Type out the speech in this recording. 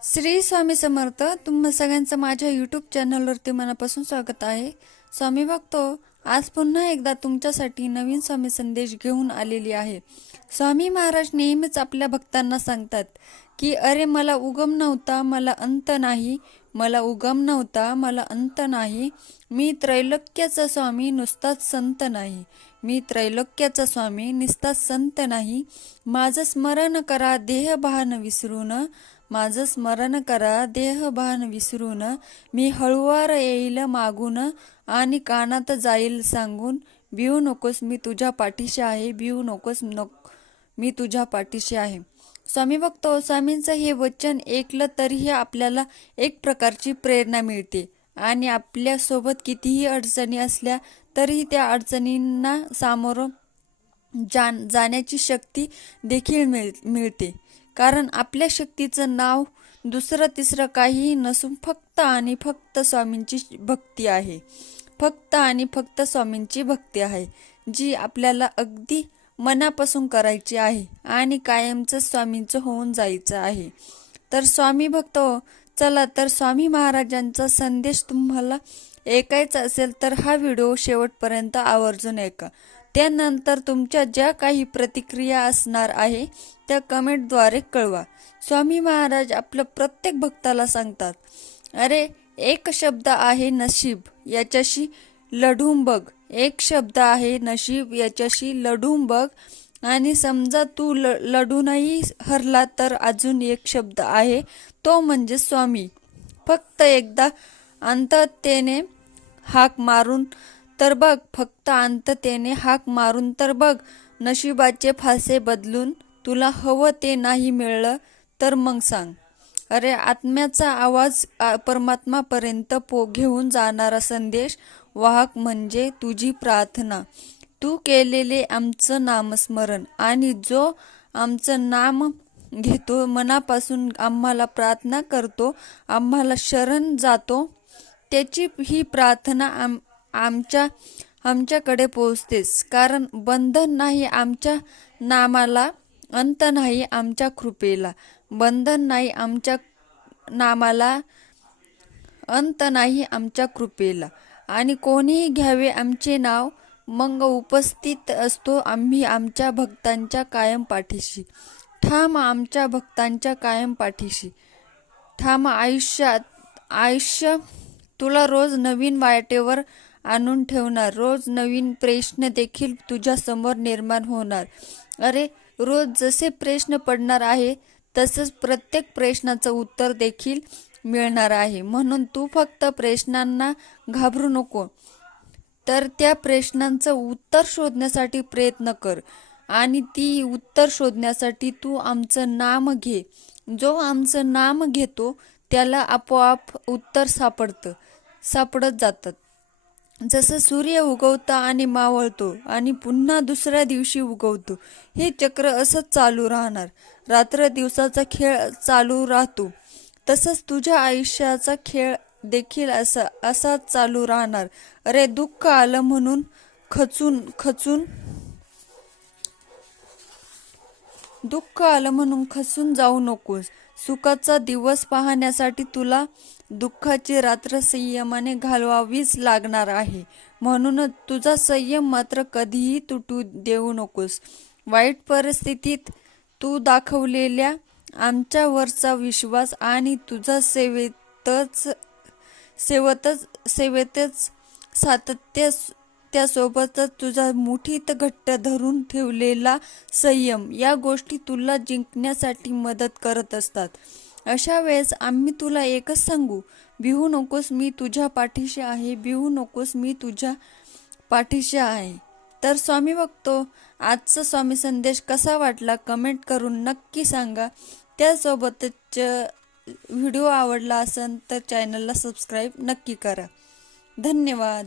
श्री स्वामी समर्थ तुम्हा सगळ्यांचं माझ्या यूट्यूब चॅनलवरती मनापासून स्वागत आहे. स्वामी भक्तो आज पुन्हा एकदा तुमच्यासाठी नवीन स्वामी संदेश घेऊन आलेली आहे. स्वामी महाराज नेहमीच आपल्या भक्तांना सांगतात की अरे मला उगम नव्हता मला अंत नाही मला उगम नव्हता मला अंत नाही. मी त्रैलोक्याचा स्वामी नुसताच संत नाही. मी त्रैलोक्याचा स्वामी नुसताच संत नाही. माझं स्मरण करा देहभान विसरून. माझं स्मरण करा देहभान विसरून. मी हळुवार येईल मागून आणि कानात जाईल सांगून. भिवू नकोस मी तुझ्या पाठीशी आहे. भिवू नकोस नक मी तुझ्या पाठीशी आहे. स्वामी भक्त स्वामींचं हे वचन ऐकलं तरीही आपल्याला एक प्रकारची प्रेरणा मिळते. आणि आपल्यासोबत कितीही अडचणी असल्या तरीही त्या अडचणींना सामोरं जा जाण्याची शक्ती देखील मिळ मिळते. कारण आपल्या शक्तीचं नाव दुसरं तिसरं काहीही नसून फक्त आणि फक्त स्वामींची भक्ती आहे. फक्त आणि फक्त स्वामींची भक्ती आहे जी आपल्याला अगदी मनापासून करायची आहे आणि कायमचं स्वामींचं होऊन जायचं आहे. तर स्वामी भक्त हो, चला तर स्वामी महाराजांचा संदेश तुम्हाला ऐकायचा असेल तर हा व्हिडिओ शेवटपर्यंत आवर्जून ऐका. त्यानंतर तुमच्या ज्या काही प्रतिक्रिया असणार आहे त्या कमेंटद्वारे कळवा. स्वामी महाराज आपल्या प्रत्येक भक्ताला सांगतात अरे एक शब्द आहे नशीब याच्याशी लढून बघ. एक शब्द आहे नशीब याच्याशी लढून बघ. आणि समजा तू ल लढूनही हरला तर अजून एक शब्द आहे तो म्हणजे स्वामी. फक्त एकदा अंततेने हाक मारून तर बघ फक्त अंततेने हाक मारून तर बघ नशिबाचे फासे बदलून तुला हवं ते नाही मिळलं तर मग सांग. अरे आत्म्याचा आवाज परमात्मापर्यंत पो घेऊन जाणारा संदेश वाहक म्हणजे तुझी प्रार्थना. तू केलेले आमचं नामस्मरण आणि जो आमचं नाम घेतो मनापासून आम्हाला प्रार्थना करतो आम्हाला शरण जातो त्याची ही प्रार्थना आम आमच्या आमच्याकडे पोहोचतेच कारण बंधन नाही आमच्या नामाला अंत नाही आमच्या कृपेला. बंधन नाही आमच्या नामाला अंत नाही आमच्या कृपेला. आणि कोणीही घ्यावे आमचे नाव मग उपस्थित असतो आम्ही आमच्या भक्तांच्या कायम पाठीशी ठाम आमच्या भक्तांच्या कायम पाठीशी ठाम आयुष्यात आयुष्य तुला रोज नवीन वाटेवर आणून ठेवणार. रोज नवीन प्रश्न देखील तुझ्यासमोर निर्माण होणार. अरे रोज जसे प्रश्न पडणार आहे तसंच प्रत्येक प्रश्नाचं उत्तर देखील मिळणार आहे. म्हणून तू फक्त प्रश्नांना घाबरू नको. तर त्या प्रश्नांचं उत्तर शोधण्यासाठी प्रयत्न कर आणि ती उत्तर शोधण्यासाठी तू आमचं नाम घे. जो आमचं नाम घेतो त्याला आपोआप उत्तर सापडतं सापडत जातात. जसं सूर्य उगवता आणि मावळतो आणि पुन्हा दुसऱ्या दिवशी उगवतो हे चक्र असंच चालू राहणार. रात्र दिवसाचा खेळ चालू राहतो. तसंच तुझ्या आयुष्याचा खेळ देखील असा असाच चालू राहणार. अरे दुःख आलं म्हणून खचून खचून दुःख आलं म्हणून खचून जाऊ नकोस. सुखाचा दिवस पाहण्यासाठी तुला दुःखाची रात्र संयमाने घालवावीच लागणार आहे. म्हणूनच तुझा संयम मात्र कधीही तुटू देऊ नकोस. वाईट परिस्थितीत तू दाखवलेल्या आमच्यावरचा विश्वास आणि तुझा सेवेतच सेवतच सेवेतच सातत्य त्यासोबतच तुझा मुठीत घट्ट धरून ठेवलेला संयम या गोष्टी तुला जिंकण्यासाठी मदत करत असतात. अशा वेळेस आम्ही तुला एकच सांगू भिवू नकोस मी तुझ्या पाठीशी आहे भिवू नकोस मी तुझ्या पाठीशी आहे. तर स्वामी बघतो आजचा स्वामी संदेश कसा वाटला कमेंट करून नक्की सांगा. त्यासोबतच व्हिडिओ आवडला असेल तर चॅनलला सबस्क्राईब नक्की करा. धन्यवाद.